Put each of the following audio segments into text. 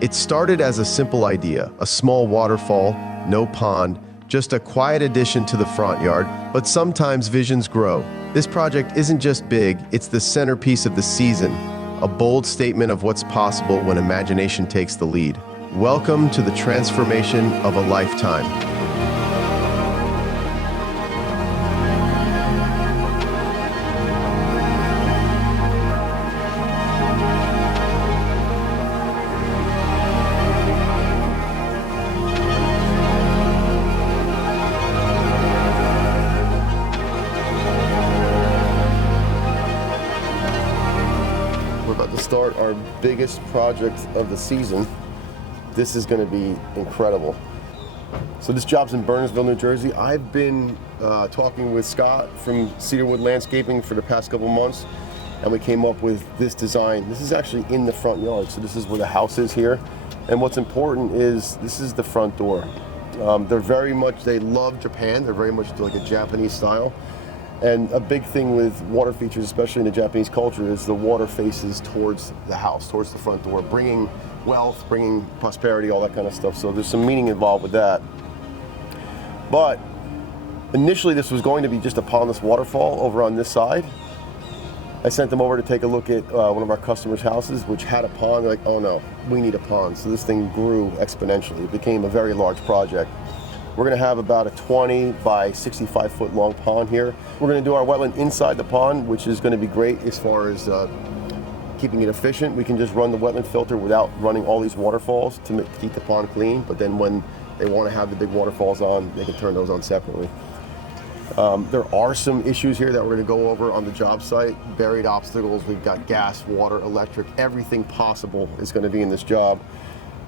It started as a simple idea, a small waterfall, no pond, just a quiet addition to the front yard, but sometimes visions grow. This project isn't just big, it's the centerpiece of the season, a bold statement of what's possible when imagination takes the lead. Welcome to the transformation of a lifetime. Start our biggest project of the season. This is going to be incredible. So this job's in Bernardsville, New Jersey. I've been talking with Scott from Cedarwood Landscaping for the past couple months, and we came up with this design. This is actually in the front yard, so this is where the house is here. And what's important is this is the front door. They love Japan. They're very much like a Japanese style. And a big thing with water features, especially in the Japanese culture, is the water faces towards the house, towards the front door, bringing wealth, bringing prosperity, all that kind of stuff. So there's some meaning involved with that. But initially this was going to be just a pondless waterfall over on this side. I sent them over to take a look at one of our customers' houses, which had a pond. They're like, oh no, we need a pond. So this thing grew exponentially. It became a very large project. We're going to have about a 20 by 65 foot long pond here. We're going to do our wetland inside the pond, which is going to be great as far as keeping it efficient. We can just run the wetland filter without running all these waterfalls to keep the pond clean. But then when they want to have the big waterfalls on, they can turn those on separately. There are some issues here that we're going to go over on the job site. Buried obstacles, we've got gas, water, electric, everything possible is going to be in this job.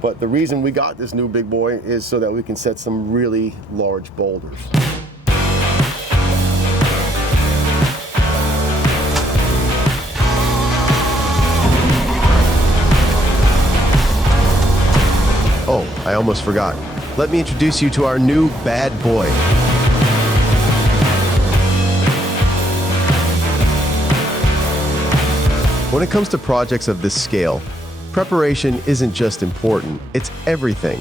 But the reason we got this new big boy is so that we can set some really large boulders. Oh, I almost forgot. Let me introduce you to our new bad boy. When it comes to projects of this scale, preparation isn't just important, it's everything.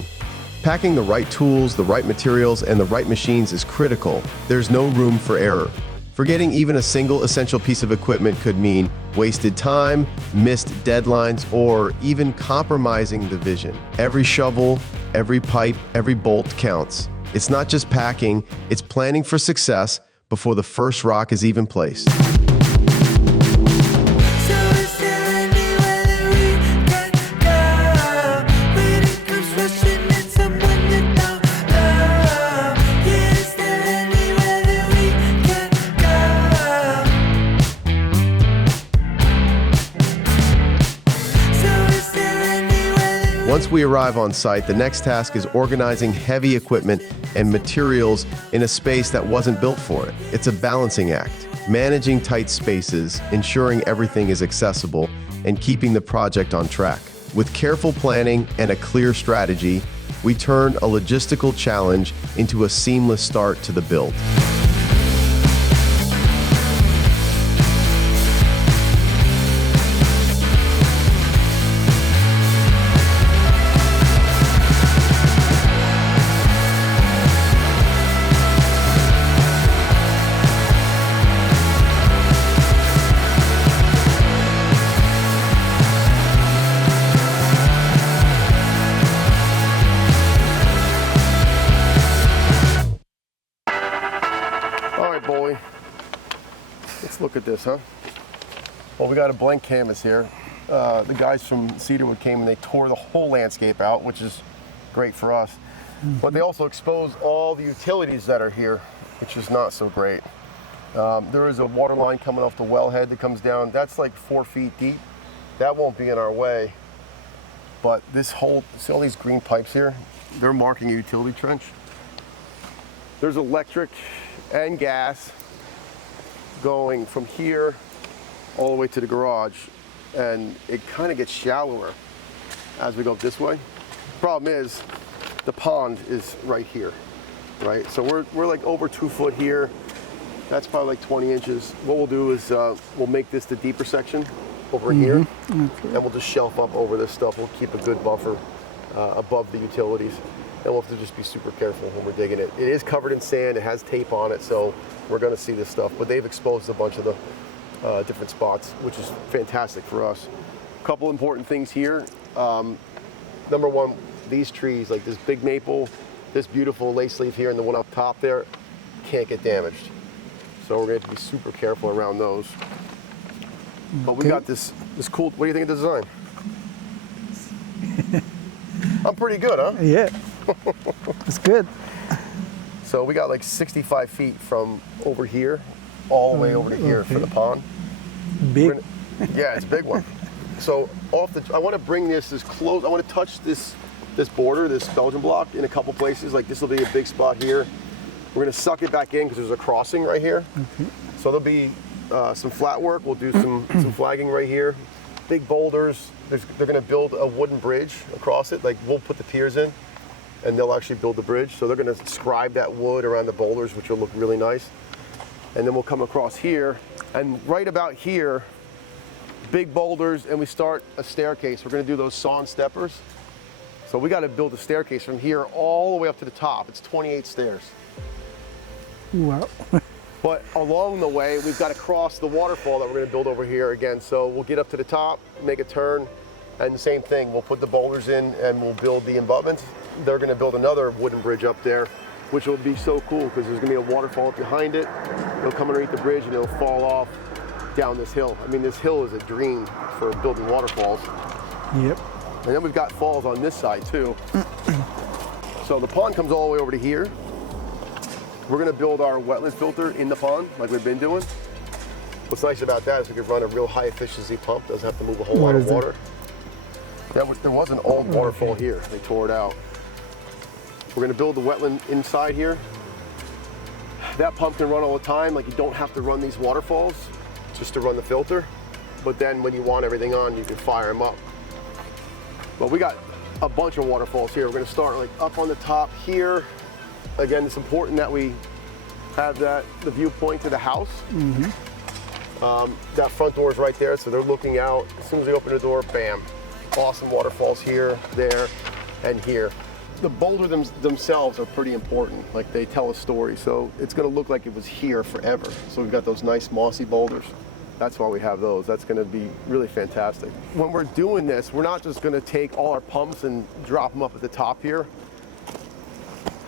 Packing the right tools, the right materials, and the right machines is critical. There's no room for error. Forgetting even a single essential piece of equipment could mean wasted time, missed deadlines, or even compromising the vision. Every shovel, every pipe, every bolt counts. It's not just packing, it's planning for success before the first rock is even placed. Once we arrive on site, the next task is organizing heavy equipment and materials in a space that wasn't built for it. It's a balancing act, managing tight spaces, ensuring everything is accessible, and keeping the project on track. With careful planning and a clear strategy, we turned a logistical challenge into a seamless start to the build. Boy, let's look at this, huh? Well, we got a blank canvas here. The guys from Cedarwood came and they tore the whole landscape out, which is great for us. But they also exposed all the utilities that are here, which is not so great. There is a water line coming off the wellhead that comes down. That's like 4 feet deep. That won't be in our way. But this whole, see all these green pipes here? They're marking a utility trench. There's electric and gas going from here all the way to the garage, and it kind of gets shallower as we go this way. Problem is, the pond is right here, right? So we're like over 2 foot here. That's probably like 20 inches. What we'll do is we'll make this the deeper section, over here, and we'll just shelf up over this stuff. We'll keep a good buffer above the utilities, and we'll have to just be super careful when we're digging it. It is covered in sand, it has tape on it, so we're gonna see this stuff, but they've exposed a bunch of the different spots, which is fantastic for us. A couple important things here. Number one, these trees, like this big maple, this beautiful lace leaf here, and the one up top there, can't get damaged. So we're going to have to be super careful around those. But we got this cool, what do you think of the design? I'm pretty good, huh? Yeah, it's good. So we got like 65 feet from over here, all the way over to here for the pond. Big. Yeah, it's a big one. So I want to bring this as close, I want to touch this border, this Belgian block in a couple places. Like this will be a big spot here. We're going to suck it back in because there's a crossing right here. So there'll be some flat work. We'll do some flagging right here. Big boulders. They're going to build a wooden bridge across it. Like we'll put the piers in and they'll actually build the bridge. So they're going to scribe that wood around the boulders, which will look really nice. And then we'll come across here, and right about here, big boulders, and we start a staircase. We're going to do those sawn steppers. So we got to build a staircase from here all the way up to the top. It's 28 stairs. Wow. But along the way, we've got to cross the waterfall that we're going to build over here again. So we'll get up to the top, make a turn, and the same thing. We'll put the boulders in and we'll build the abutments. They're going to build another wooden bridge up there, which will be so cool because there's going to be a waterfall up behind it. It'll come underneath the bridge and it'll fall off down this hill. I mean, this hill is a dream for building waterfalls. Yep. And then we've got falls on this side too. So the pond comes all the way over to here. We're going to build our wetland filter in the pond like we've been doing. What's nice about that is we can run a real high efficiency pump. Doesn't have to move a whole lot of water. There was an old waterfall here. They tore it out. We're going to build the wetland inside here. That pump can run all the time. Like you don't have to run these waterfalls just to run the filter. But then when you want everything on, you can fire them up. But we got a bunch of waterfalls here. We're going to start like up on the top here. Again, it's important that we have the viewpoint to the house. That front door is right there, so they're looking out. As soon as they open the door, bam. Awesome waterfalls here, there, and here. The boulders themselves are pretty important. Like they tell a story, so it's going to look like it was here forever. So we've got those nice mossy boulders. That's why we have those. That's going to be really fantastic. When we're doing this, we're not just going to take all our pumps and drop them up at the top here.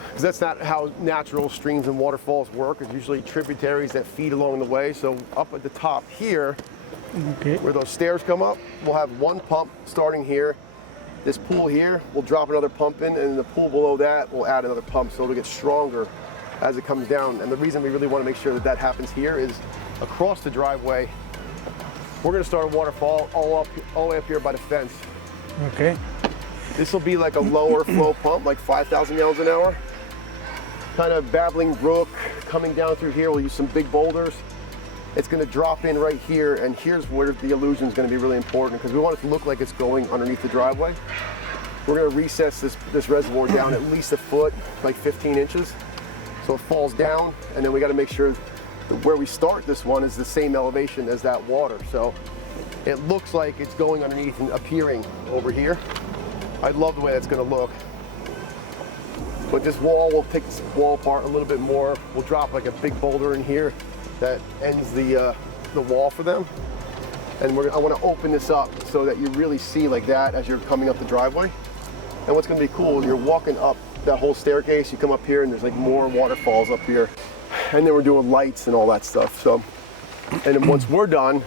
Because that's not how natural streams and waterfalls work. It's usually tributaries that feed along the way. So up at the top here, where those stairs come up, we'll have one pump starting here. This pool here, we'll drop another pump in, and the pool below that, we'll add another pump so it'll get stronger as it comes down. And the reason we really want to make sure that that happens here is across the driveway, we're going to start a waterfall all the way up here by the fence. Okay. This will be like a lower flow pump, like 5,000 gallons an hour. Kind of babbling brook coming down through here. We'll use some big boulders. It's going to drop in right here, and here's where the illusion is going to be really important because we want it to look like it's going underneath the driveway. We're going to recess this reservoir down at least a foot, like 15 inches, so it falls down, and then we got to make sure that where we start this one is the same elevation as that water, so it looks like it's going underneath and appearing over here. I love the way that's going to look. But this wall, we'll take this wall apart a little bit more. We'll drop like a big boulder in here that ends the wall for them. And I want to open this up so that you really see like that as you're coming up the driveway. And what's going to be cool is you're walking up that whole staircase, you come up here and there's like more waterfalls up here. And then we're doing lights and all that stuff. So, and then once we're done,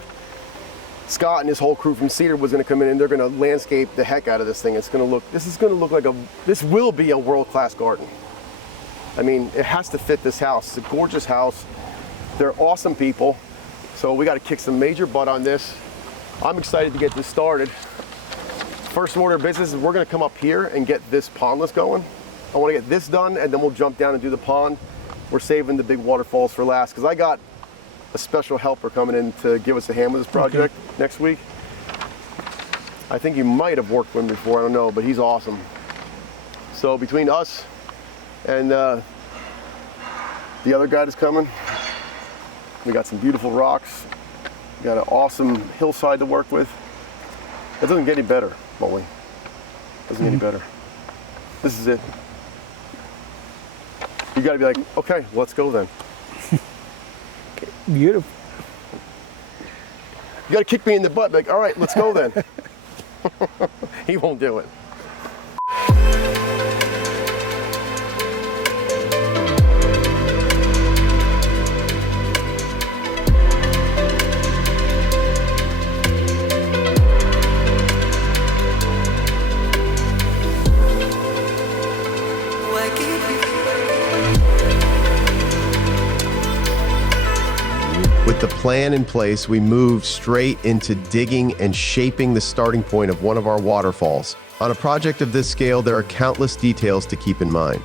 Scott and his whole crew from Cedar was going to come in and they're going to landscape the heck out of this thing. This will be a world-class garden. I mean, it has to fit this house. It's a gorgeous house. They're awesome people. So we got to kick some major butt on this. I'm excited to get this started. First order of business is we're going to come up here and get this pondless going. I want to get this done and then we'll jump down and do the pond. We're saving the big waterfalls for last because I got a special helper coming in to give us a hand with this project next week. I think you might have worked with him before, I don't know, but he's awesome. So between us and the other guy that's coming, we got some beautiful rocks, Got an awesome hillside to work with. It doesn't get any better, Molly. It doesn't get any better. This is it. You gotta be like, okay, let's go then. Beautiful. You gotta kick me in the butt, like, all right, let's go then. He won't do it. With the plan in place, we moved straight into digging and shaping the starting point of one of our waterfalls. On a project of this scale, there are countless details to keep in mind.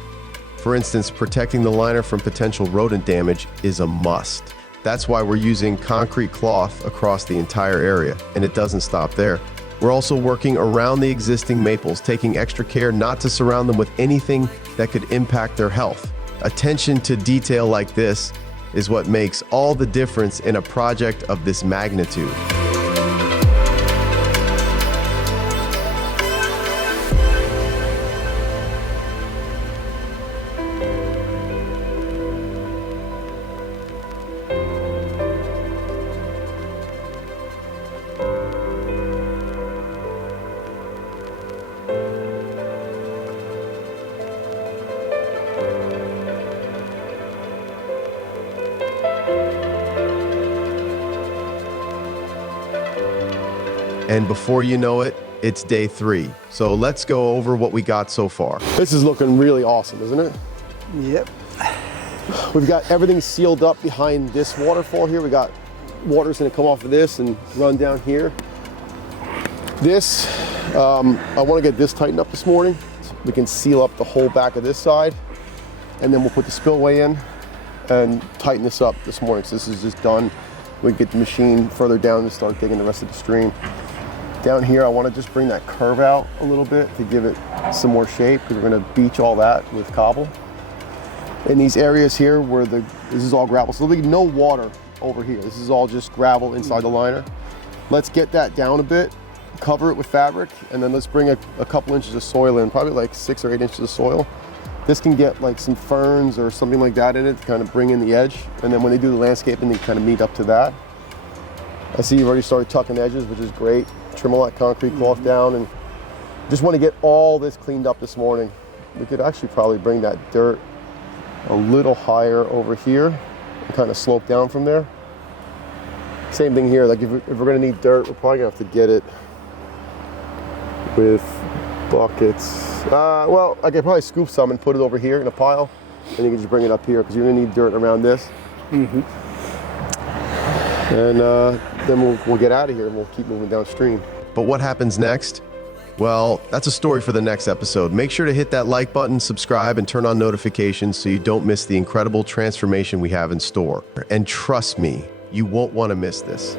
For instance, protecting the liner from potential rodent damage is a must. That's why we're using concrete cloth across the entire area, and it doesn't stop there. We're also working around the existing maples, taking extra care not to surround them with anything that could impact their health. Attention to detail like this is what makes all the difference in a project of this magnitude. And before you know it, it's day 3. So let's go over what we got so far. This is looking really awesome, isn't it? Yep. We've got everything sealed up behind this waterfall here. We got water's gonna come off of this and run down here. This, I wanna get this tightened up this morning. So we can seal up the whole back of this side, and then we'll put the spillway in and tighten this up this morning. So this is just done. We can get the machine further down and start digging the rest of the stream. Down here, I want to just bring that curve out a little bit to give it some more shape, because we're going to beach all that with cobble. In these areas here where this is all gravel, so there'll be no water over here. This is all just gravel inside the liner. Let's get that down a bit, cover it with fabric, and then let's bring a couple inches of soil in, probably like 6 or 8 inches of soil. This can get like some ferns or something like that in it to kind of bring in the edge. And then when they do the landscaping, they kind of meet up to that. I see you've already started tucking edges, which is great. Trim all that concrete cloth down, and just want to get all this cleaned up this morning. We could actually probably bring that dirt a little higher over here and kind of slope down from there. Same thing here, like if we're going to need dirt, we're probably going to have to get it with buckets. Well, I could probably scoop some and put it over here in a pile, and you can just bring it up here, because you're going to need dirt around this. And then we'll get out of here and we'll keep moving downstream. But what happens next? Well, that's a story for the next episode. Make sure to hit that like button, subscribe, and turn on notifications so you don't miss the incredible transformation we have in store. And trust me, you won't want to miss this.